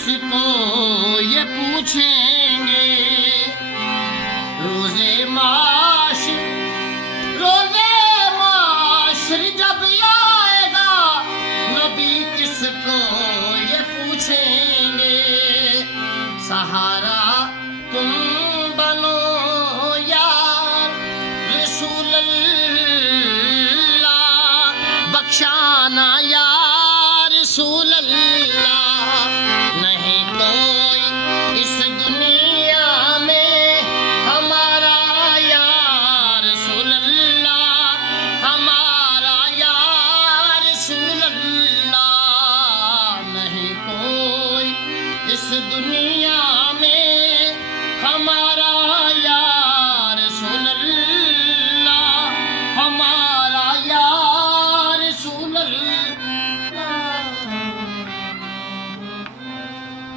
کس کو یہ پوچھیں گے روزے معاشر جب آئے گا نبی کس کو یہ پوچھیں گے سہارا